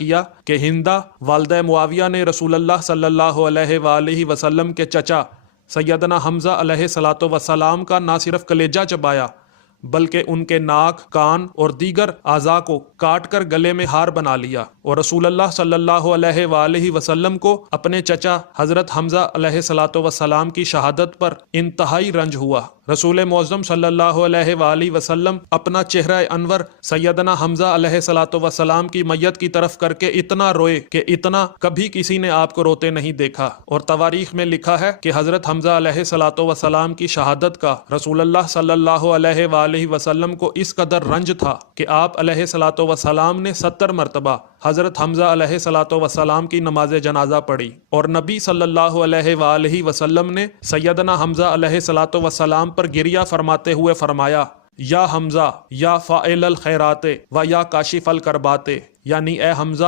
کیا کہ ہندہ والدہ معاویہ نے رسول اللہ صلی اللہ علیہ وآلہ وسلم کے چچا سیدنا حمزہ علیہ الصلوۃ والسلام کا نہ صرف کلیجہ چبایا بلکہ ان کے ناک، کان اور دیگر اعضاء کو کاٹ کر گلے میں ہار بنا لیا، اور رسول اللہ صلی اللہ علیہ وآلہ وسلم کو اپنے چچا حضرت حمزہ علیہ الصلوۃ والسلام کی شہادت پر انتہائی رنج ہوا۔ رسول معظم صلی اللہ علیہ وآلہ وسلم اپنا چہرہ انور سیدنا حمزہ علیہ الصلوۃ والسلام کی میت کی طرف کر کے اتنا روئے کہ اتنا کبھی کسی نے آپ کو روتے نہیں دیکھا، اور تواریخ میں لکھا ہے کہ حضرت حمزہ علیہ الصلوۃ والسلام کی شہادت کا رسول اللہ صلی اللہ علیہ وآلہ وسلم کو اس قدر رنج تھا کہ آپ علیہ الصلوۃ والسلام نے 70 مرتبہ حضرت حمزہ علیہ الصلوۃ والسلام کی نماز جنازہ پڑھی، اور نبی صلی اللہ علیہ وآلہ وسلم نے سیدنا حمزہ علیہ الصلوۃ والسلام پر گریہ فرماتے ہوئے فرمایا، یا حمزہ یا فاعل الخیرات و یا کاشف الکربات، یعنی اے حمزہ